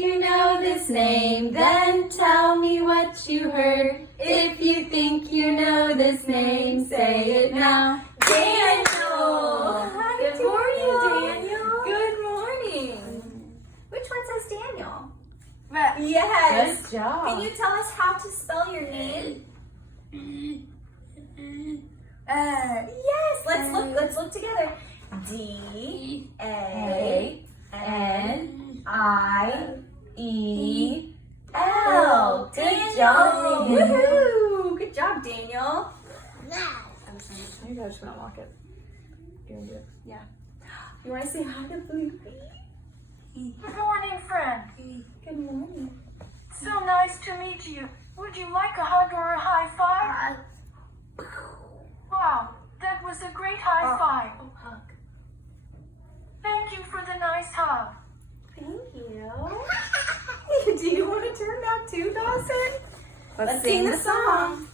you know this name, then tell me what you heard. If you think you know this name, say it now. Daniel! Hi, Good morning, Daniel. Good morning. Which one says Daniel? Yes. Good job. Can you tell us how to spell your name? Yes. Let's look together. D-A-N-I-E-L. Good job. Woohoo! Good job, Daniel. Maybe I just want to lock it. You want to do it? Yeah. You want to say hi to Bluebee? Good morning, friend. Good morning. So nice to meet you. Would you like a hug or a high five? Wow, that was a great high five. Oh, hug. Thank you for the nice hug. Thank you. Do you want to turn out too, Dawson? Let's sing the song.